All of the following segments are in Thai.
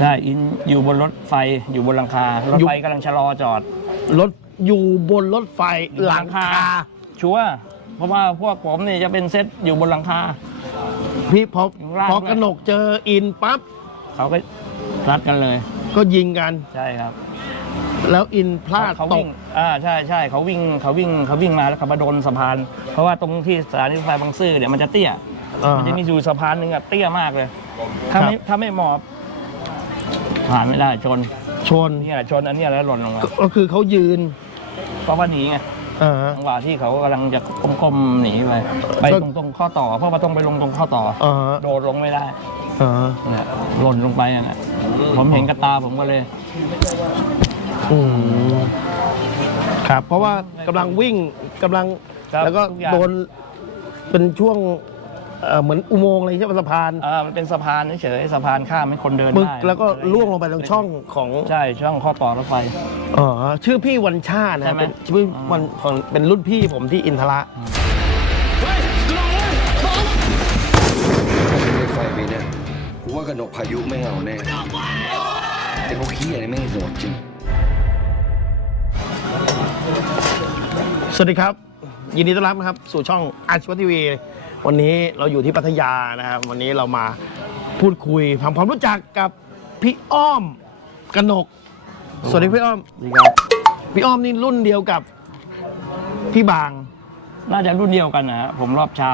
ใช่อินอยู่บนรถไฟอยู่บนหลังคารถไฟกำลังชะลอจอด รถอยู่บนรถไฟหลังคา ชัวร์เพราะว่าพวกผมเนี่ยจะเป็นเซตอยู่บนหลังคา พี่พอข้างล่างพอกระหนกเจออินปั๊บเขาก็รัดกันเลย ก็ยิงกัน ใช่ครับแล้วอินพลาดเขาตวิ่กงอ่าใช่ใช่เขาวิ่งเขาวิ่งเขาวิ่งมาแล้วเขามาโดนสะพาน เพราะว่าตรงที่สถานีรถไฟบางซื่อเนี่ยมันจะเตี้ย อ่ามันจะมีอยู่สะพานหนึ่งอะเตี้ยมากเลย ถ้าไม่ครับถ้าไม่หมอบ ผ่านไม่ได้ชนชนเนี่ยชนอันเนี้ยแล้วหล่นลงมาก็ก็คือเขายืนเพราะว่าหนีไงอ่าฮะ จังหวะที่เขากำลังจะก้มๆหนีไปไปก็ตรงตรงข้อต่อ เพราะว่าต้องไปลงตรงข้อต่ออ่าฮะโดดลงไม่ได้อ่าฮะเนี่ยหล่นลงไปอะนะผมเห็นกับตาผมก็เลยอืมครับ เพราะว่ากำลังวิ่งกำลัง ครับแล้วก็ทุกอย่างโดนเป็นช่วง เอ่อเหมือนอุโมงค์อะไรใช่ไหมสะพานอ่ามันเป็นสะพานเฉยๆสะพานข้ามให้คนเดินปึ๊กได้แล้วก็ล่วงลงไปตรงช่องของใช่ช่องข้อต่อรถไฟ อ๋อชื่อพี่วันชาตินะใช่ไหม เป็นชื่อวันของเป็นรุ่นพี่ผมที่อินทระในไฟไปเนี่ยกูว่ากระหนกพายุไม่งเอาแน่แต่พวกขี้ยนี่ไม่งโหดจริง สวัสดีครับ ยินดีต้อนรับนะครับ สู่ช่องอาชีวทีวี วันนี้เราอยู่ที่พัทยานะครับ วันนี้เรามาพูดคุยทำความรู้จักกับพี่อ้อมกนก สวัสดีพี่อ้อม นี่ครับพี่อ้อมนี่รุ่นเดียวกับพี่บาง น่าจะรุ่นเดียวกันนะฮะผมรอบเช้า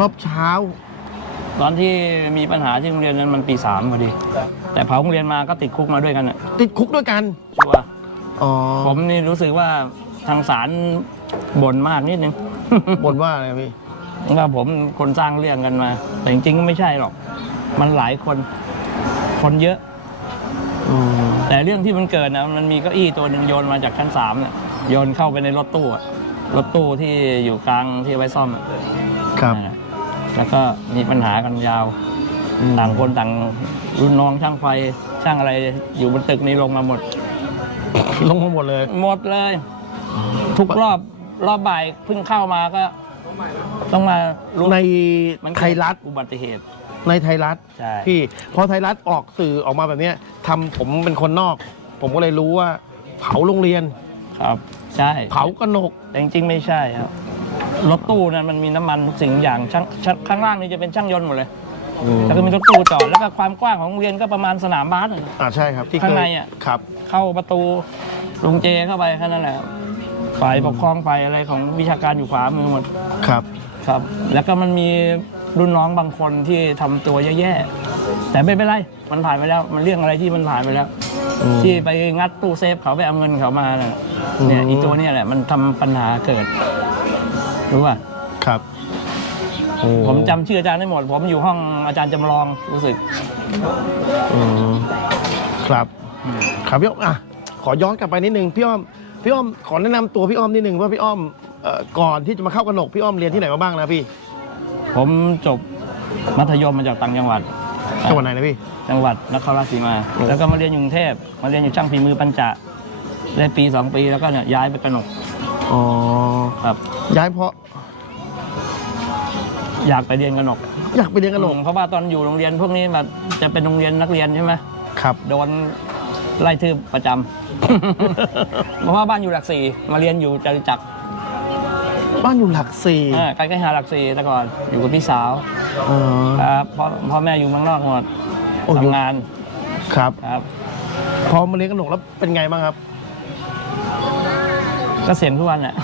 รอบเช้า ตอนที่มีปัญหาที่โรงเรียนนั้นมันปีสามพอดี แต่พอโรงเรียนมาก็ติดคุกมาด้วยกันอะติดคุกด้วยกัน ชัวร์อ๋อผมนี่รู้สึกว่าทางศาลบ่นมากนิดนึง บ่นว่าอะไรพี่ ว่าผมคนสร้างเรื่องกันมา แต่จริงๆก็ไม่ใช่หรอก มันหลายคน คนเยอะอืมแต่เรื่องที่มันเกิดนะมันมีเก้าอี้ตัวหนึ่งโยนมาจากชั้นสามเนี่ยโยนเข้าไปในรถตู้อะรถตู้ที่อยู่กลางที่ไว้ซ่อมอะครับ อ่าแล้วก็มีปัญหากันยาวต่างคนต่างรุ่นน้องช่างไฟช่างอะไรอยู่บนตึกนี้ลงมาหมด ลงมาหมดเลย หมดเลย ทุกรอบรอบบ่ายเพิ่งเข้ามาก็ ต้องมารู้ในมันไทยรัฐอุบัติเหตุ ในไทยรัฐใช่ พี่พอไทยรัฐออกสื่อออกมาแบบเนี้ยทำผมเป็นคนนอก ผมก็เลยรู้ว่า เผาโรงเรียน ครับ ใช่เผากระหนก แต่จริงๆไม่ใช่ครับรถตู้นั้นมันมีน้ำมันทุกสิ่งอย่างช่างช่างข้างล่างนี่จะเป็นช่างยนต์หมดเลยแล้วก็มีรถตู้จอดแล้วก็ความกว้างของโรงเรียนก็ประมาณสนามบาสอะ อ่าใช่ครับที่เคข้างในยอะ ครับ เข้าประตูลุงเจเข้าไปแค่นั้นแหละ ฝ่ายปกครองฝ่ายอะไรของวิชาการอยู่ขวามือหมดครับ ครับ แล้วก็มันมีรุ่นน้องบางคนที่ทำตัวแย่ๆแต่ไม่เป็นไรมันผ่านไปแล้ว มันเรื่องอะไรที่มันผ่านไปแล้ว อืมที่ไปงัดตู้เซฟเขาไปเอาเงินเขามาน่ะอืม เนี่ยอีตัวเนี่ยแหละมันทำปัญหาเกิดรู้ป่ะครับโอ้ผมจำชื่ออาจารย์ได้หมด ผมอยู่ห้องอาจารย์จำลองรู้สึก อืมครับ ครับพี่อ้อมอะขอย้อนกลับไปนิดนึงพี่อ้อม พี่อ้อมขอแนะนำตัวพี่อ้อมนิดนึงว่าพี่อ้อมเอ่อก่อนที่จะมาเข้ากระหนกพี่อ้อมเรียนที่ไหนมาบ้างนะพี่ผมจบมัธยมมาจากต่างจังหวัด จังหวัดไหนนะพี่ จังหวัดนครราชสีมาโอ้แล้วก็มาเรียนอยู่กรุงเทพมาเรียนอยู่ช่างฝีมือปัญจะได้ปีสองปีแล้วก็เนี่ยย้ายไปกระหนกอ๋อครับ ย้ายเพราะอยากไปเรียนกระหนกอยากไปเรียนกระหนกเพราะว่าตอนอยู่โรงเรียนพวกนี้แบบจะเป็นโรงเรียนนักเรียนใช่ไหมครับ โดน ไล่ทืบประจำ เพราะว่าบ้านอยู่หลักสี่มาเรียนอยู่จตุจักรบ้านอยู่หลักสี่อ่าใกล้ๆหาหลักสี่แต่ก่อนอยู่กับพี่สาวอ๋อครับพ่อพ่อแม่อยู่เมืองนอกหมดโอ้อยู่ทำงานครับ ครับ พอมาเรียนกระหนกแล้วเป็นไงบ้างครับ ก็เสียงทุกวันแหละ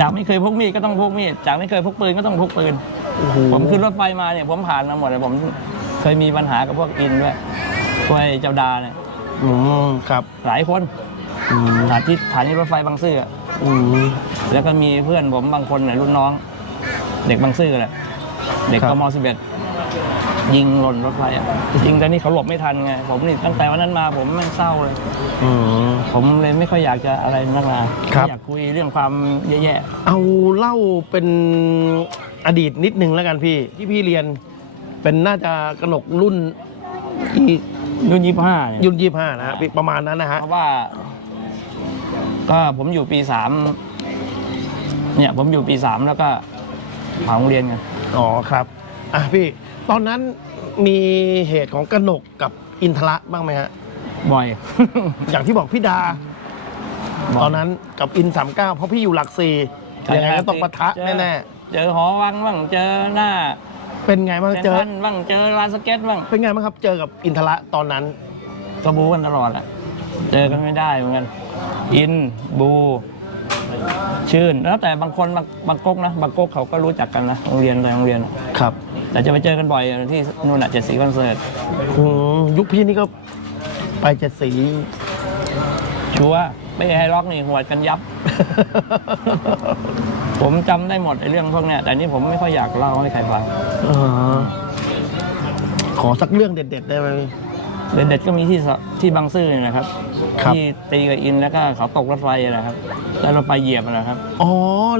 จากไม่เคยพกมีดก็ต้องพกมีดจากไม่เคยพกปืนก็ต้องพกปืน โอ้โหผมขึ้นรถไฟมาเนี่ยผมผ่านมาหมดเลยผมเคยมีปัญหากับพวกอินด้วย พวกไอ้เจ้าดาเนี่ยอืมครับหลายคนอืมสถานที่สถานีรถไฟบางซื่ออะอืม แล้วก็มีเพื่อนผมบางคนเนี่ยรุ่นน้อง เด็กบางซื่อแหละเด็กครับกมสิบเอ็ดยิงหล่นรถไฟอะยิงแต่นี่เขาหลบไม่ทันไงผมนี่ตั้งแต่วันนั้นมาผมแม่งเศร้าเลย อืม ผมเลยไม่ค่อยอยากจะอะไรนักหนาครับ ไม่อยากคุยเรื่องความแย่เอาเล่าเป็นอดีตนิดนึงแล้วกันพี่ ที่พี่เรียนเป็นน่าจะกระหนกรุ่นที่ๆ รุ่นยี่ห้าเนี่ยยุ่นยี่ห้านะฮะพี่ประมาณนั้นนะฮะ เพราะว่า ก็ผมอยู่ปีสามเนี่ย ผมอยู่ปีสามแล้วก็เผาโรงเรียนกัน อ๋อครับ อะพี่ ตอนนั้นมีเหตุของกนกกับอินทระบ้างไหมฮะ บ่อย อย่างที่บอกพี่ดาบอกตอนนั้นกับอินสามเก้าเพราะพี่อยู่หลักสี่ยังไงก็ต้องปะทะเจอแน่เจอหอวังบ้างเจอหน้าๆ เป็นไงบ้างเซนเจอทรันบ้างเจอลานสเก็ตบ้างเป็นไงบ้างครับ เจอกับอินทระตอนนั้น ก็บูกันตลอดแหละเจอกันไม่ได้เหมือนกันอินบู ชื่น แล้วแต่บางคนบางบางก๊กนะบางก๊กเขาก็รู้จักกันนะโรงเรียนอะไรโรงเรียน ครับ แต่จะไปเจอกันบ่อยที่นู่นน่ะเจ็ดสีคอนเสิร์ตอืมยุคพี่นี่ก็ไปเจ็ดสีชัวร์ไม่ใช่ไฮร็อกนี่หัวดกันยับ ผมจำได้หมดไอ้เรื่องพวกเนี้ยแต่นี่ผมไม่ค่อยอยากเล่าให้ใครฟังอ่าขอสักเรื่องเด็ด ๆ ได้ไหมเด็ดๆก็มีที่สที่บางซื่อนี่นะครับ ครับ ที่ตีกับอินแล้วก็เขาตกรถไฟนะครับ แล้วรถไฟเหยียบนะครับอ๋อ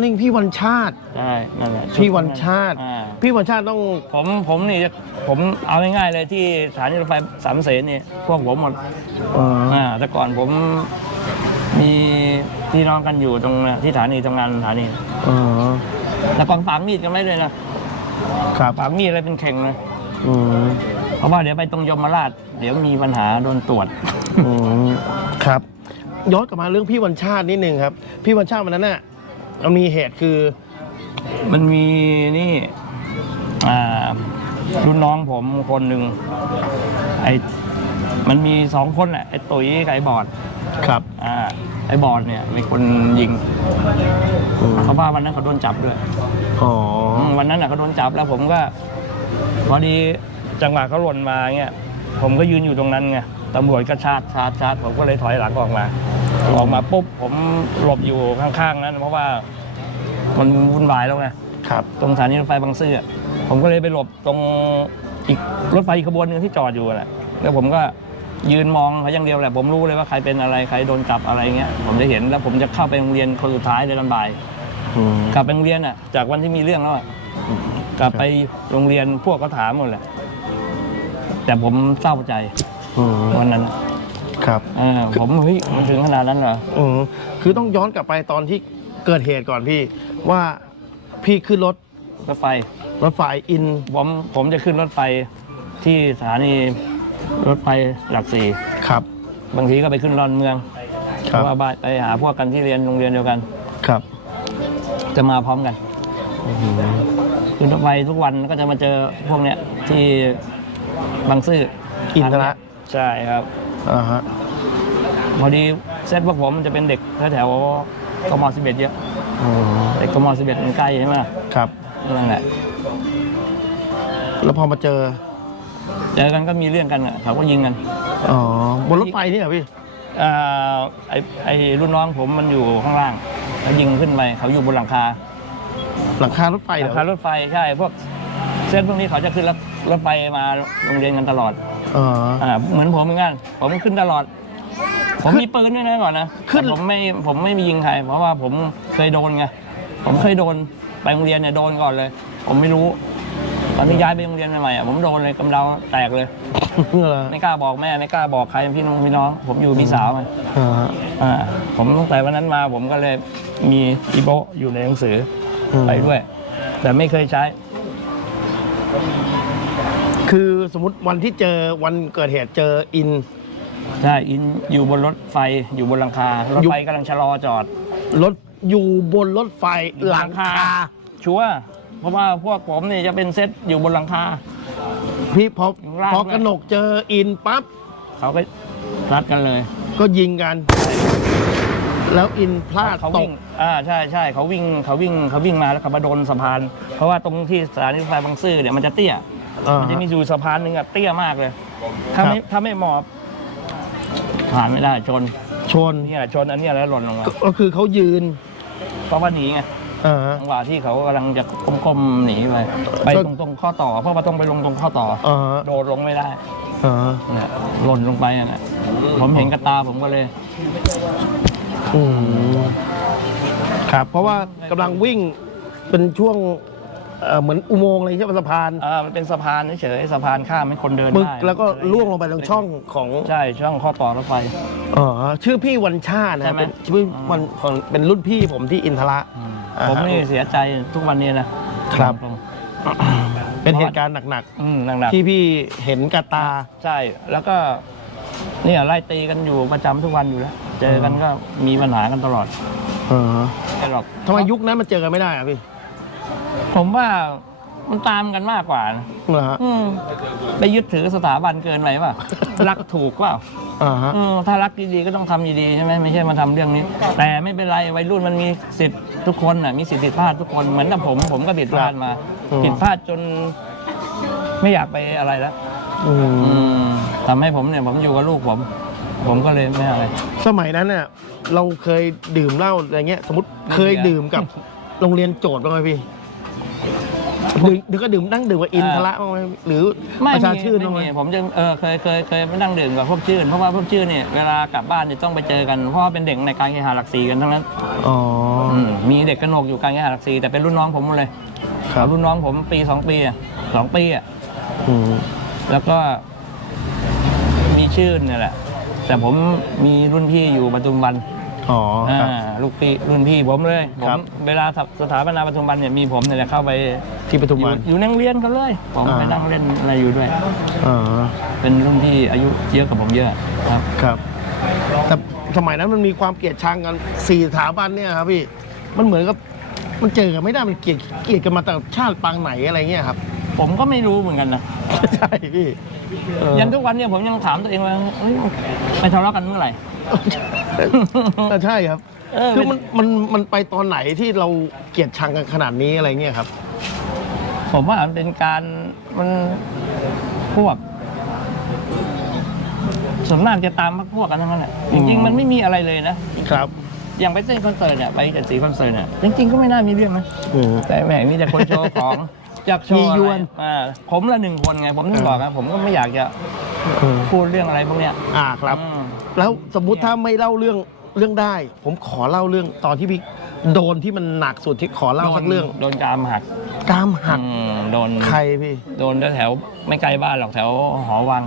นี่พี่วันชาติ ใช่นั่นแหละพี่วันชาติ อ่า พี่วันชาติต้อง ผมผมนี่จะผมเอาง่ายๆเลยที่สถานีรถไฟสามเสนนี่พวกผมหมดอ่าอ่าแต่ก่อนผมมี พี่น้องกันอยู่ตรงน่ะที่สถานีทำงานสถานีอ่าแต่ก่อนฝังมีดกันไม่เลยนะครับฝังมีดอะไรเป็นเข่งเลยอืมเพราะว่าเดี๋ยวไปตรงยมราช เดี๋ยวมีปัญหาโดนตรวจอืมครับ ย้อนกลับมาเรื่องพี่วันชาตินิดนึงครับ พี่วันชาติวันนั้นน่ะมันมีเหตุคือ มันมีนี่อ่ารุ่นน้องผมคนหนึ่งไอมันมีสองคนแหละไอตุ๋ยกับไอบอดครับ อ่า ไอบอดเนี่ยเป็นคนยิงอืมเขาว่าวันนั้นเขาโดนจับด้วยอ๋ออืมวันนั้นน่ะเขาโดนจับแล้วผมก็พอดีจังหวะเขาหล่นมาเงี้ยผมก็ยืนอยู่ตรงนั้นไงตำรวจก็ชาร์จชาร์จชาร์จผมก็เลยถอยหลังออกมาออกมาปุ๊บผมหลบอยู่ข้างๆนั้น เพราะว่ามันวุ่นวายแล้วไงครับตรงสถานีรถไฟบางซื่ออะผมก็เลยไปหลบตรงอีกรถไฟอีกขบวนหนึงที่จอดอยู่แหละแล้วผมก็ ยืนมองเขาอย่างเดียวแหละผมรู้เลยว่าใครเป็นอะไรใครโดนจับอะไรเงี้ยผมจะเห็นแล้วผมจะเข้าไปโรงเรียนคนสุดท้ายในลำบายอืมกลับไปโรงเรียนอะจากวันที่มีเรื่องแล้วอะกลับไปโรงเรียนพวกก็ถามหมดแหละแต่ผมเศร้าใจอืมวันนั้นอะครับเออผมเฮ้ยมันถึงขนาดนั้นเหรอ อืมคือต้องย้อนกลับไปตอนที่เกิดเหตุก่อนพี่ ว่าพี่ขึ้นรถรถไฟ รถไฟอิน ผมผมจะขึ้นรถไฟที่สถานี รถไฟหลักสี่ครับ บางทีก็ไปขึ้นรอนเมืองคเพรับ ราะว่าบ้านไปหาพวกกันที่เรียนโรงเรียนเดียวกัน ครับ จะมาพร้อมกันขึ้นรถไฟทุกวันก็จะมาเจอพวกเนี้ยที่บางซื่ออิอินทระ ใช่ครับ อ่าฮะ พอดีเซตพวกผมมันจะเป็นเด็กแถวๆกม11เยอะอืมเด็กกม11มันใกล้ใช่ไหมครับ นั่นแหละ แล้วพอมาเจอ เจอกันก็มีเรื่องกันอะเขาก็ยิงกันอ๋อบนรถไฟนี่เหรอพี่อ่าไอไอรุ่นน้องผมมันอยู่ข้างล่างแล้วยิงขึ้นไปเขาอยู่บนหลังคาหลังคารถไฟหเหรลัองคารถไฟใช่พวกเส้นพวกนี้เขาจะขึ้นรถรถไฟมาโรงเรียนกันตลอดอ๋อ อ่าเหมือนผมเหมือนกันผมขึ้นตลอด ผมขึ้นมีปืนด้วยนะก่อนนะขึ้น แต่ผมไม่ผมไม่มียิงใครเพราะว่าผมเคยโดนไงผมเคยโดนไปโรงเรียนเนี่ยโดนก่อนเลย ผมไม่รู้ ตอนที่ย้ายไปโรงเรียนใหม่ๆอะผมโดนเลยกำเดาแตกเลยเหรอไม่กล้าบอกแม่ไม่กล้าบอกใครพี่น้องพี่น้อง ผมอยู่พี่สาวไงอ่าฮะอ่าผมตั้งแต่วันนั้นมาผมก็เลยมีอีโบะอยู่ในหนังสืออม ไปด้วย แต่ไม่เคยใช้ คือสมมติวันที่เจอวันเกิดเหตุเจออิน ใช่อินอยู่บนรถไฟอยู่บนหลังคารถอยู่ไฟกำลังชะลอจอด รถอยู่บนรถไฟหลังคาชัวร์ เพราะว่าพวกผมเนี่ยจะเป็นเซตอยู่บนหลังคา พี่พออยู่ล่างพอกระหนกเจออินปั๊บเขาก็รัดกันเลย ก็ยิงกัน แล้วอินพลาดเขาตวิ่ก งอ่าใช่ใช่เขาวิ่งเขาวิ่งเขาวิ่งมาแล้วเขามาโดนสะพาน เพราะว่าตรงที่สถานีรถไฟบางซื่อเนี่ยมันจะเตี้ย อ่ามันจะฮะมีอยู่สะพานหนึ่งอะเตี้ยมากเลย ถ้าไม่ครับ ถ้าไม่หมอบ ผ่านไม่ได้ชนชนเนี่ยชนอันเนี้ยแล้วหล่นลงมาก็ก็คือเขายืนเพราะว่าหนีไง อ่าฮะจังหวะที่เขากำลังจะก้มๆหนีไปไปก็ ตรงตรงข้อต่อ เพราะว่าต้องไปลงตรงข้อต่ออ่าฮะโดดลงไม่ได้อ่าฮะเนี่ยหล่นลงไปอะนะผมเห็นกระตาผมก็เลย อืมครับ เพราะว่ากำลังวิ่งเป็นช่วง เอ่อเหมือนอุโมงค์อะไรใช่ไหมสะพานอ่ามันเป็นสะพานเฉยๆสะพานข้ามให้คนเดินมึงได้แล้วก็ล่วงลงไปตรงช่องของใช่ช่องข้อต่อรถไฟ อ๋อชื่อพี่วันชาติใช่นะไหม เป็นชื่อวันของเป็นรุ่นพี่ผมที่อินทระอ่าผมนี่เสียใจทุกวันนี้นะครับตรงเป็นเหตุการณ์หนักอืมหนักๆที่พี่เห็นกับตาๆใช่ แล้วก็เนี่ยไล่ตีกันอยู่ประจำทุกวันอยู่แล้ว เจอกันก็มีปัญหากันตลอดเออไม่หรอกทำไมยุคนั้นมันเจอกันไม่ได้อะพี่ ผมว่ามันตามกันมากกว่านะเหรอฮะอืมไปยึดถือสถาบันเกินไปป่ะ รักถูกเปล่า อ่าฮะเออถ้ารักดีๆก็ต้องทำดีๆใช่ไหมไม่ใช่มาทำเรื่องนี้ แต่ไม่เป็นไรวัยรุ่นมันมีสิทธิ์ทุกคนน่ะมีสิทธิ์ผิดพลาดทุกคนเหมือนกับผม ผมก็ผิดพลาดมาอืม ผิดพลาดจน ไม่อยากไปอะไรแล้วอืม อืมทำให้ผมเนี่ย ผมอยู่กับลูกผม ผมก็เลยไม่อะไร สมัยนั้นเนี่ยเราเคยดื่มเหล้าอะไรเงี้ย สมมติเคยดื่มกับโรงเรียนโจทย์บ้างไหมพี่ ดื่มเดี๋ยวก็ดื่มนั่งดื่มกับอินทระบ้างไหมหรือไม่ประชามีชื่นไม่บ้างไหมมีผมจะเออเคยเคยเคยไปนั่งดื่มกับพวกชื่นเพราะว่าพวกชื่นเนี่ยเวลากลับบ้านเนี่ยต้องไปเจอกันเพราะว่าเป็นเด็กในการแข่งขันหลักสี่กันทั้งนั้นอ๋ออมมีเด็กกระหนกอยู่การแข่งขันหลักสี่แต่เป็นรุ่นน้องผมหมดเลยครับรุ่นน้องผมปีสองปีอะสองปีอะอืมแล้วก็มีชื่นเนี่ยแหละ แต่ผมมีรุ่นพี่อยู่ปทุมวัน อ๋อครับ อ่าลูกพี่รุ่นพี่ผมเลยผครัมบเวลาสถาปนาปทุมวันเนี่ยมีผมเนี่ยแหละเข้าไปที่ปทุมอยู่วันอยู่นั่งเรียนกันเลยผมอ่า ไปนั่งเล่นอะไรอยู่ด้วย อ๋อเป็นรุ่นพี่อายุเยอะกับผมเยอะครับ ครับ แต่สมัยนั้นมันมีความเกลียดชังกันสี่สถาบันเนี่ยครับพี่ มันเหมือนกับมันเจอกันไม่ได้มันเกลียดเกลียดกันมาแต่ชาติปางไหนอะไรเงี้ยครับ ผมก็ไม่รู้เหมือนกันนะ ใช่พี่ เออยันทุกวันเนี่ยผมยังถามตัวเองว่าเฮ้ยไปทะเลาะกันเมื่อไหร่ แต่ใช่ครับ เออ คือมันมันมันไปตอนไหนที่เราเกลียดชังกันขนาดนี้อะไรเงี้ยครับ ผมว่ามันเป็นการมันพวกส่วนมากจะตามพวกกันทั้งนั้นแหละจริง ๆ มันไม่มีอะไรเลยนะครับ อย่างไปเต้นคอนเสิร์ตเนี่ยไปจัดสีคอนเสิร์ตเนี่ยจริงๆก็ไม่น่ามีเรื่องนะอืมแต่แหมมีแต่คนโชว์ของ อยากโชว์มีอะไรยวนอ่าผมละหนึ่งคนไง ผมถึงเออบอกนะผมก็ไม่อยากจะอืมพูดเรื่องอะไรพวกเนี้ยอ่าครับ อืม แล้วสมมุติถ้าไม่เล่าเรื่องเรื่องได้ ผมขอเล่าเรื่องตอนที่พี่โดนที่มันหนักสุดที่ขอเล่าสักเรื่องโดนกรามหักกรามหักอืมโดนใครพี่โดนแถวๆไม่ไกลบ้านหรอกแถวหอวัง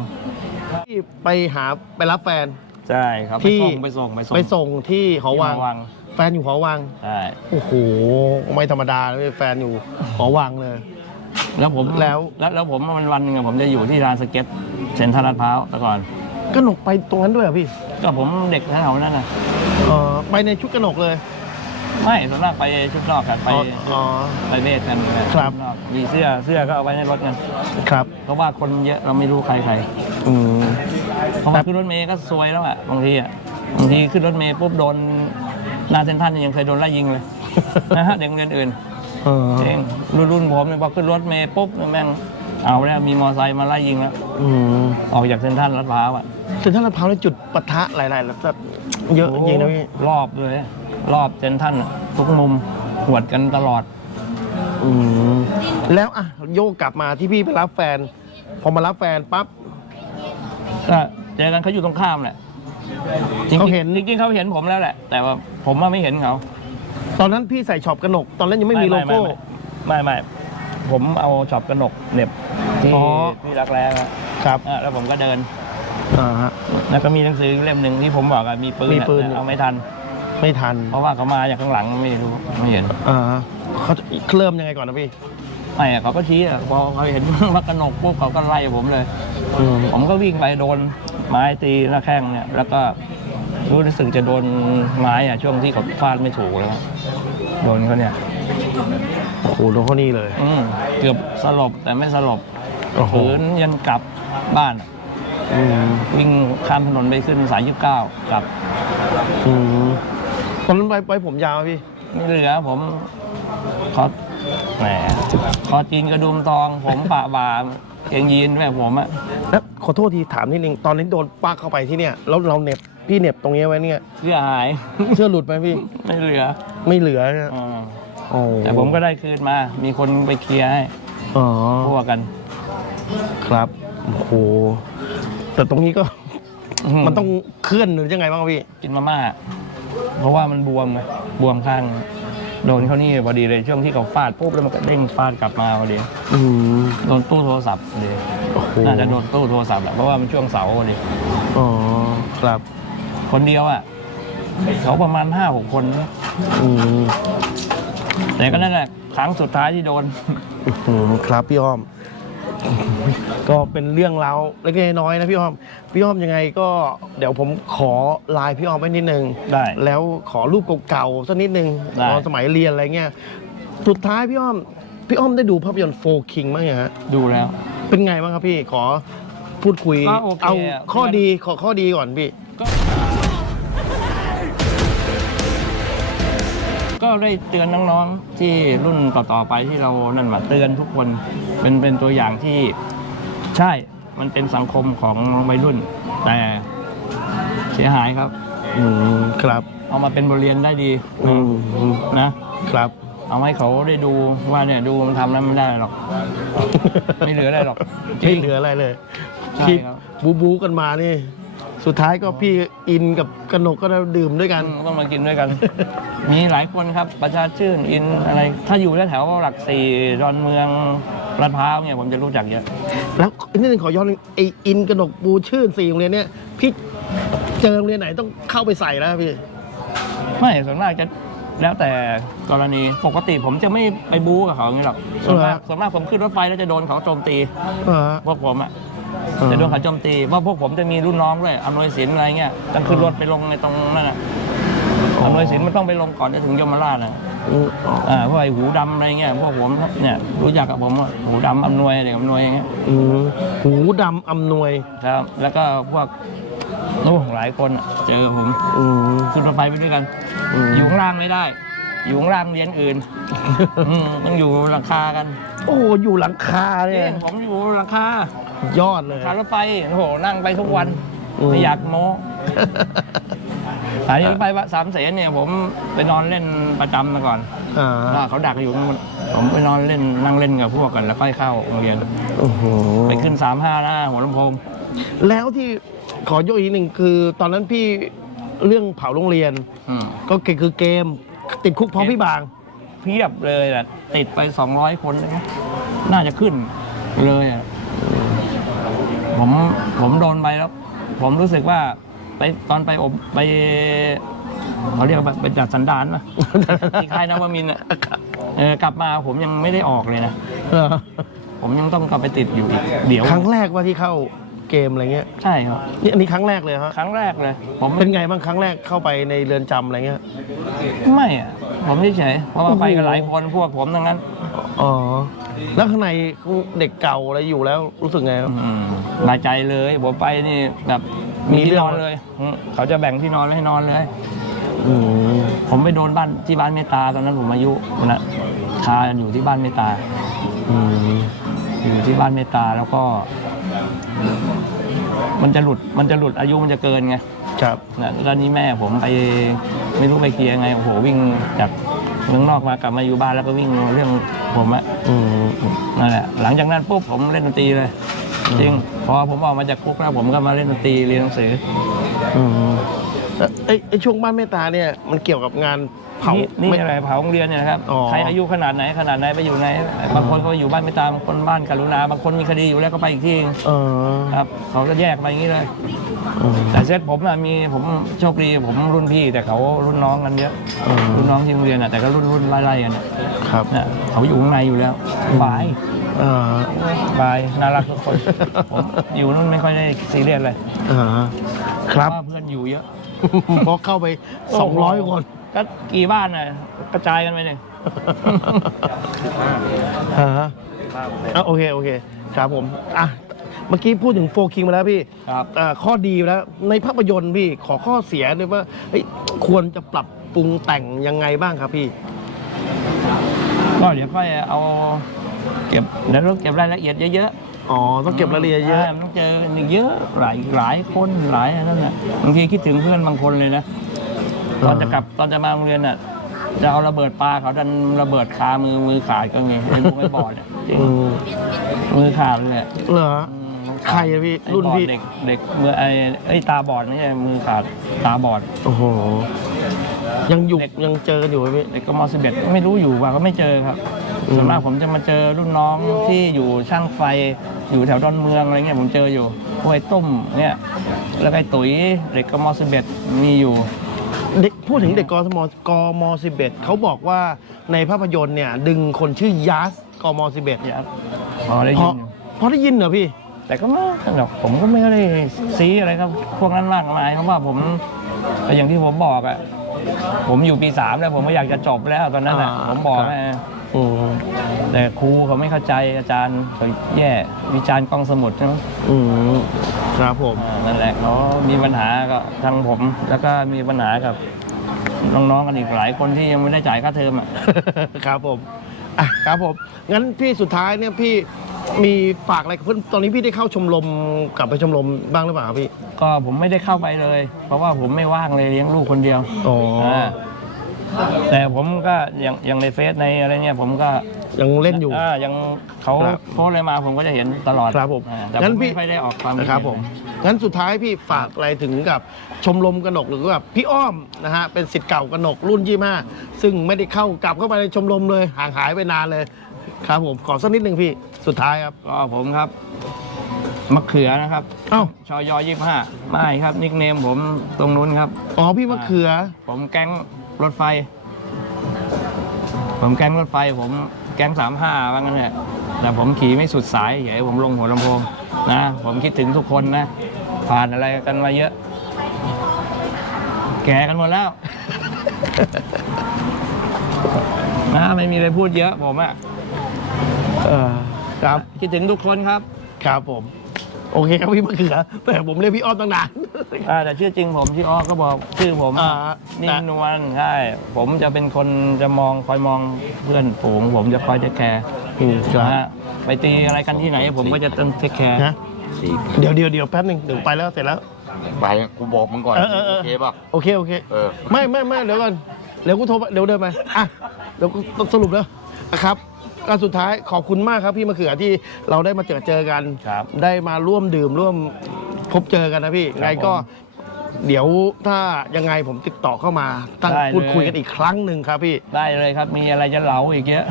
ที่ไปหาไปรับแฟน ใช่ครับที่ ไปส่งไปส่งไปส่งที่หอวัง ที่วังแฟนอยู่หอวัง ใช่โอ้โห ไม่ธรรมดาเลยแฟนอยู่หอวังเลย แล้วผมแล้ว แล้วแล้วผมวันวันหนึงอะผมจะอยู่ที่ร้านสเก็ตเซ็นทรัลลาดพร้าวแต่ก่อนกนกไปตรงนั้นด้วยเหรอพี่ก็ผมเด็กแถวๆนั้นนะเออไปในชุดกนกเลยไม่ส่วนมากไปชุดนอกกันไปอ๋ออ๋อ ไปเวทกันครับชุดนอกมีเสื้อเสื้อก็เอาไว้ในรถกันครับเพราะว่าคนเยอะเราไม่รู้ใครใครอืม เพราะว่าขึ้นรถเมย์ก็ซวยแล้วอะบางทีอะบางทีขึ้นรถเมย์ปุ๊บโดนหนาเซนทรันยังเคยโดนไล่ยิงเลย นะฮะเด็กโรงเรียนอื่น เออเองรุ่นรุ่นผมเนี่ยพอขึ้นรถเมย์ปุ๊บเนี่ยแม่งเอาแล้วมีมอไซค์มาไล่ยิงแล้วอืมออกจากเซนทรันลาดพร้าวอะถึงท่านลาดพร้าวในจุดปะทะหลายๆแล้วก็เยอะจริงนะพี่รอบเลย รอบเซนทรันอะทุกมุมหวดกันตลอด อืมแล้วอะโยกกลับมาที่พี่ไปรับแฟน พอมารับแฟนปั๊บ ก็เจอกันเขาอยู่ตรงข้ามแหละจริงๆเขาเห็น จริงๆเขาเห็นผมแล้วแหละ แต่ว่าผมว่าไม่เห็นเขา ตอนนั้นพี่ใส่ช็อปกระหนก ตอนนั้นยังไม่มีโลโก้ ไม่ไม่ไม่ผมเอาช็อปกระหนกเหน็บที่อ๋อ ที่รักแร้อะครับอะแล้วผมก็เดิน อ่าฮะ แล้วก็มีหนังสือเล่มหนึ่งที่ผมบอกอะมีปืนมีปืน อะเอาไม่ทัน ไม่ทันเพราะว่าเขามาจากข้างหลังไม่รู้ไม่เห็นอ่าฮะเขาเริ่มยังไงก่อนนะพี่ไม่อะเขาก็ชี้อะพอเขาเห็นว่ากระหนกปุ๊บเขาก็ไล่ผมเลย อืมผมก็วิ่งไปโดนไม้ตีหน้าแข้งเนี่ย แล้วก็ รู้สึกจะโดนไม้อะช่วงที่เขาฟาดไม่ถูกแล้วอะโดนเขาเนี่ยโอ้โหโดนเขานี่เลย อืมเกือบสลบแต่ไม่สลบโอ้โหฝืนยันกลับบ้านอะอืมวิ่งข้ามถนนไปขึ้นสายยี่สิบเก้ากลับอืมตอนนั้นไปไปผมยาวไหมพี่ไม่เหลือผมขอแหมคอจีนกระดุมทอง ผมปะบาเกงยีนแบบผมอะแล้วขอโทษทีถามนิดนึงตอนนี้โดนปากเข้าไปที่เนี่ยแล้วเราเหน็บ พี่เหน็บตรงนี้ไว้เนี่ย เสื้อหายเสื้อหลุดไหมพี่ ไม่เหลือไม่เหลือเนี่ยอ่าโอ้แต่ผมก็ได้คืนมา มีคนไปเคลียร์ให้อ๋อพวกกันครับโอ้โหแต่ตรงนี้ก็ มันต้องเคลื่อนหรือยังไงบ้างพี่ กินมาม่าเพราะว่ามันบวมไงบวมข้าง โดนเขานี่พอดีเลยช่วงที่เขาฟาดปุ๊บแล้วมันก็เด้งฟาดกลับมาพอดีอืมโดนตู้โทรศัพท์พอดีโอ้โหน่าจะโดนตู้โทรศัพท์แหละเพราะว่ามันช่วงเสาร์พอดีอ๋อครับ คนเดียวอะเขาประมาณห้าหกคนนะอืมแต่ก็นั่นแหละครั้งสุดท้ายที่โดน อื้อหือครับพี่อ้อม ก็เป็นเรื่องราวเล็กๆน้อยๆนะพี่อ้อม พี่อ้อมยังไงก็เดี๋ยวผมขอไลน์พี่อ้อมไว้นิดนึง ได้ แล้วขอรูปเก่าๆสักนิดนึงได้ ตอนสมัยเรียนอะไรเงี้ย สุดท้ายพี่อ้อม พี่อ้อมได้ดูภาพยนตร์โฟคิงบ้างยังฮะ ดูแล้ว เป็นไงบ้างครับพี่ ขอพูดคุย ก็โอเคเอาอะข้อดีขอข้อดีก่อนพี่ ก็ได้เตือนน้องๆที่รุ่นต่อๆไปที่เรานั่นมาเตือนทุกคนเป็นเป็นตัวอย่างที่ใช่มันเป็นสังคมของวัยรุ่น แต่เสียหายครับ อืมครับเอามาเป็นบทเรียนได้ดีอืมนะ ครับ เอาให้เขาได้ดูว่าเนี่ยดูมันทำแล้วไม่ได้หรอก ไม่เหลืออะไรหรอกจริไม่ง เหลืออะไรเลยใช่ที่ครับ บูบูกันมานี่ สุดท้ายก็พี่อินกับกนกก็ได้ดื่มด้วยกันอืมต้องมากินด้วยกัน มีหลายคนครับประชาชื่นอินอะไร ถ้าอยู่แถวๆหลักสี่ดอนเมืองลาดพร้าวเนี่ยผมจะรู้จักเยอะ แล้วนี่นึงขอย้อนไออินกนกบูชื่นสี่โรงเรียนเนี่ยพี่เจอโรงเรียนไหนต้องเข้าไปใส่แล้วพี่ ไม่ส่วนมากจะแล้วแต่กรณีปกติผมจะไม่ไปบู๊กับเขาอย่างนี้หรอกส่วนมากเหรอ ส่วนมากผมขึ้นรถไฟแล้วจะโดนเขาโจมตีเหรอพวกผมอะเออจะโดนเขาโจมตีเพราะพวกผมจะมีรุ่นน้องด้วยอำนวยสินอะไรเงี้ยต้องขึ้นรถไปลงในตรงนั่นน่ะ อำนวยสินมันต้องไปลงก่อนจะถึงยมราชนะอืมอ๋ออ่าพวกไอ้หูดำอะไรเงี้ยพวกผมเนี่ยรู้จักกับผมอะหูดำอำนวยเด็กอำนวยอย่างเงี้ยอืมหูดำอำนวยครับ แล้วก็พวกโอ้หลายคนอะเจอผมอืมขึ้นรถไฟไปด้วยกันอืมอยู่ข้างล่างไม่ได้ อยู่ข้างล่างเรียนอื่นอืมต้องอยู่หลังคากัน โอ้โหอยู่หลังคาเนี่เนี่ยยผมอยู่หลังคายอดเลยขารถไฟโอ้โหนั่งไปทุกวันอืมไม่อยากโม้ สายรถไฟวะสามเสนเนี่ยผมไปนอนเล่นประจำมาก่อนอ่าว่าเขาดักอยู่นู่นผมไปนอนเล่นนั่งเล่นกับพวกกันแล้วค่อยเข้าโรงเรียนโอ้โหไปขึ้นสามห้าหน้าหัวลำโพงแล้วที่ขอยกอีกหนึ่งคือ ตอนนั้นพี่เรื่องเผาโรงเรียนอืมก็คือเกมติดคุกพร้อมพี่บาง เพียบเลยแหละติดไปสองร้อยคนเลยนะน่าจะขึ้นเลยอะผมผมโดนไปแล้ว ผมรู้สึกว่า ไปตอนไปอบไปเขาเรียกว่าไปจัดสันดานนะที่ค่ายนวมินทร์อะเออกลับมาผมยังไม่ได้ออกเลยนะผมยังต้องกลับไปติดอยู่อีกเดี๋ยวครั้งแรกว่าที่เข้าเกมอะไรเงี้ยใช่ครับ นี่อันนี้ครั้งแรกเลยฮะครั้งแรกเลย ผมเป็นไงบ้างครั้งแรกเข้าไปในเรือนจำอะไรเงี้ย ไม่อะผมเฉยๆเพราะว่าไปกันหลายคนพวกผมทั้งนั้น อ๋อ แล้วข้างในเด็กเก่าอะไรอยู่แล้วรู้สึกไงครับ อืมหลายใจเลยผมไปนี่แบบ มีมีที่เรื่องนอนเลยอืมเขาจะแบ่งที่นอนให้นอนเลย อืมผมไปโดนบ้านที่บ้านเมตตาตอนนั้นผมอายุนะคาอยู่ที่บ้านเมตตา อืมอยู่ที่บ้านเมตตาแล้วก็ มันจะหลุดมันจะหลุดอายุมันจะเกินไงครับนะแล้วนี่แม่ผมไปไม่รู้ไปเคลียร์ไงโอ้โหวิ่งจากเมืองนอกมากลับมาอยู่บ้านแล้วก็วิ่งเรื่องผมอะอืมนั่นแหละหลังจากนั้นปุ๊บผมเล่นดนตรีเลย จริง พอผมออกมาจากคุกแล้วผมก็มาเล่นดนตรีเรียนหนังสืออืมแล้วไอ้ไอ้ช่วงบ้านเมตตาเนี่ยมันเกี่ยวกับงานเผานี่นี่ไม่อะไรเผาโรงเรียนเนี่ยนะครับ อ๋อ ใครอายุขนาดไหนขนาดไหนไปอยู่ไหนบางคนก็อยู่บ้านไม่ตามบางคนบ้านกรุณาบางคนมีคดีอยู่แล้วก็ไปอีกที่เออครับเขาจะแยกไปอย่างนี้เลยอืมแต่เซตผมอะมีผมโชคดีผมรุ่นพี่แต่เขารุ่นน้องกันเยอะอืม รุ่นน้องที่โรงเรียนอะแต่ก็รุ่นรุ่นไล่ๆกันอะครับ เนี่ยเขาอยู่ข้างในอยู่แล้วบายเออบายน่ารักทุกคน ผมอยู่นู่นไม่ค่อยได้ซีเรียสเลยอ่าครับ เพาะว่าเพื่อนอยู่เยอะพอเข้าไปสองร้อยคน ก็กี่บ้านน่ะกระจายกันไปเลย ฮะอะโอเค โอเค ครับผม อะ เมื่อกี้พูดถึงโฟคิงมาแล้วพี่ครับ อ่าข้อดีแล้ว ในภาพยนตร์พี่ ขอข้อเสียด้วยว่าเฮ้ยควรจะปรับปรุงแต่งยังไงบ้างครับพี่ ก็เดี๋ยวค่อยเอาเก็บเดี๋ยวเราเก็บรายละเอียดเยอะอ๋อ ๆต้องเก็บรายละเอียดเยอะามันต้องเจอเยอะหลายหลายคนหลายอันนั่นน่ะบางทีคิดถึงเพื่อนบางคนเลยนะตอนจะกลับตอนจะมาโรงเรียนน่ะจะเอาระเบิดปลาเขาดันระเบิดคามือมือขาดก็มีไอ้พวกไอ้บอดเนี่ยจริงอืมมือขาดเลยอะเหรอ อืมใครอะพี่ไอ้รุ่นบอดพี่ เด็กเด็กมือไอ้ไอ้ตาบอดไม่ใช่มือขาดตาบอด โอ้โห ยังอยู่เด็กยังเจอกันอยู่ไหมพี่เด็กก็มสิบเอ็ดไม่รู้อยู่ว่าก็ไม่เจอครับอืม ส่วนมากผมจะมาเจอรุ่นน้องที่อยู่ช่างไฟอยู่แถวดอนเมืองอะไรเงี้ยผมเจออยู่พวกไอ้ต้มเนี่ยแล้วก็ไอ้ตุ๋ยเด็กก็มสิบเอ็ดมีอยู่ เด็กพูดถึงเด็กกสมกมสิบเอ็ดเขาบอกว่าในภาพยนตร์เนี่ย ดึงคนชื่อยัสกมสิบเอ็ดอย่าพอได้เพยิราะนอยู่พอได้ยินเหรอพี่ แต่ก็ไม่หรอกผมก็ไม่ได้ซีอะไรครับพวกนั้นมากมายเพราะว่าผมก็อย่างที่ผมบอกอะ ผมอยู่ปีสามแล้วผมก็อยากจะจบแล้วตอนนั้นอะอ่าผมบอกครับ นะอืมแต่ครูเขาไม่เข้าใจอาจารย์เขาแย่วิจารณ์กล้องสมุดใช่ไหมอืมครับผม อ่านั่นแหละเขามีปัญหากับทางผม แล้วก็มีปัญหากับน้องๆกันอีกหลายคนที่ยังไม่ได้จ่ายค่าเทอมอะ ครับผม อะครับผม งั้นพี่สุดท้ายเนี่ยพี่มีฝากอะไรกับเพื่อนตอนนี้พี่ได้เข้าชมรมกลับไปชมรมบ้างหรือเปล่าครับพี่ ก็ผมไม่ได้เข้าไปเลย เพราะว่าผมไม่ว่างเลยเลี้ยงลูกคนเดียวอ๋ออา แต่ผมก็อย่างอย่างในเฟซในอะไรเนี่ยผมก็ยังเล่นอยู่ายังเขาครับโพสต์อะไรมาผมก็จะเห็นตลอดครับผมอ่าแต่งั้ผมนพี่ ไม่ค่อยได้ออกความนะครับผม งั้นสุดท้ายพี่ฝากอะไรถึงกับชมรมกนกหรือว่าพี่อ้อมนะฮะเป็นสิทธิ์เก่ากนกรุ่นยี่ห้าซึ่งไม่ได้เข้ากลับเข้ามาในชมรมเลยห่างหายไปนานเลย ครับผมขอสักนิดหนึ่งพี่สุดท้ายครับก็ผมครับมะเขือนะครับเอ้าชอยยี่ห้าไม่ครับ นิกเนมผมตรงนู้นครับ อ๋อพี่มะเขือผมแก๊ง รถไฟ ผมแก๊งรถไฟ ผมแก๊งสามห้าว่างั้นแหละแต่ผมขี่ไม่สุดสายอย่าให้ผมลงหัวลำโพงนะผมคิดถึงทุกคนนะ ผ่านอะไรกันมาเยอะ แก่กันหมดแล้ว นะไม่มีอะไรพูดเยอะผมอะเออครับ คิดถึงทุกคนครับ ครับผม โอเคครับพี่มะเขือแต่ผมเรียกพี่อ้อมตั้งนาน อ่าแต่ชื่อจริงผมที่อ้อก็บอกชื่อผมอ่านิ่มนวลใช่ผมจะเป็นคนจะมองคอยมองเพื่อนฝูงผมจะคอยเทคแคร์อืมครับ นะฮะไปตีอะไรกันที่ไหน ผมก็จะต้องเทคแคร์นะเดี๋ยวเดี๋ยวเดี๋ยวแป๊บหนึ่งเดี๋ยวไปแล้วเสร็จแล้ว ไปกูบอกมึงก่อนเออเออเออ โอเคป่ะ โอเคโอเคเออ ไม่ไม่ไม่เดี๋ยวก่อนเดี๋ยวกูโทรไปเดี๋ยวเดินไปอะเดี๋ยวกูสรุปแล้วนะครับ การสุดท้ายขอบคุณมากครับพี่มะเขือที่เราได้มาเจอเจอกัน ครับได้มาร่วมดื่มร่วมพบเจอกันนะพี่ไงก็เดี๋ยวถ้ายังไงผมติดต่อเข้ามาตั้งได้เลย พูดคุยกันอีกครั้งหนึ่งครับพี่ ได้เลยครับ มีอะไรจะเหลาอีกเยอะ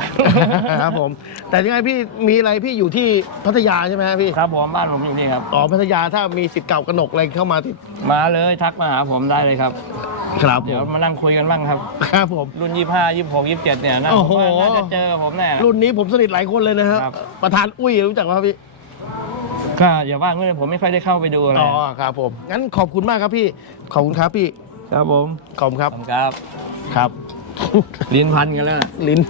ครับผม แต่ยังไงพี่มีอะไรพี่อยู่ที่พัทยาใช่ไหมฮะพี่ครับผมบ้านผมอยู่นี่ครับ อ๋อพัทยาถ้ามีสิทธิ์เก่ากระหนกอะไรเข้ามาติดมาเลยทักมาหาผมได้เลยครับ ครับผเดี๋ยวมมานั่งคุยกันบ้างครับ ครับผม รุ่นยี่ห้ายี่หกยี่เจ็ดเนี่ยนะโอ้ผมโหว่าน่าจะเจอกับผมแน่ รุ่นนี้ผมสนิทหลายคนเลยนะครับ ครับ ประธานอุ้ยรู้จักไหมครับพี่ ก็อย่าว่าเงื่อนผมไม่ค่อยได้เข้าไปดูอะไรอ๋อครับผม งั้นขอบคุณมากครับพี่ ขอบคุณครับพี่ ครับผมขอบคุณครับขอบคุณครับ ครับ ลิ้นพันกันแล้วนะลิ้น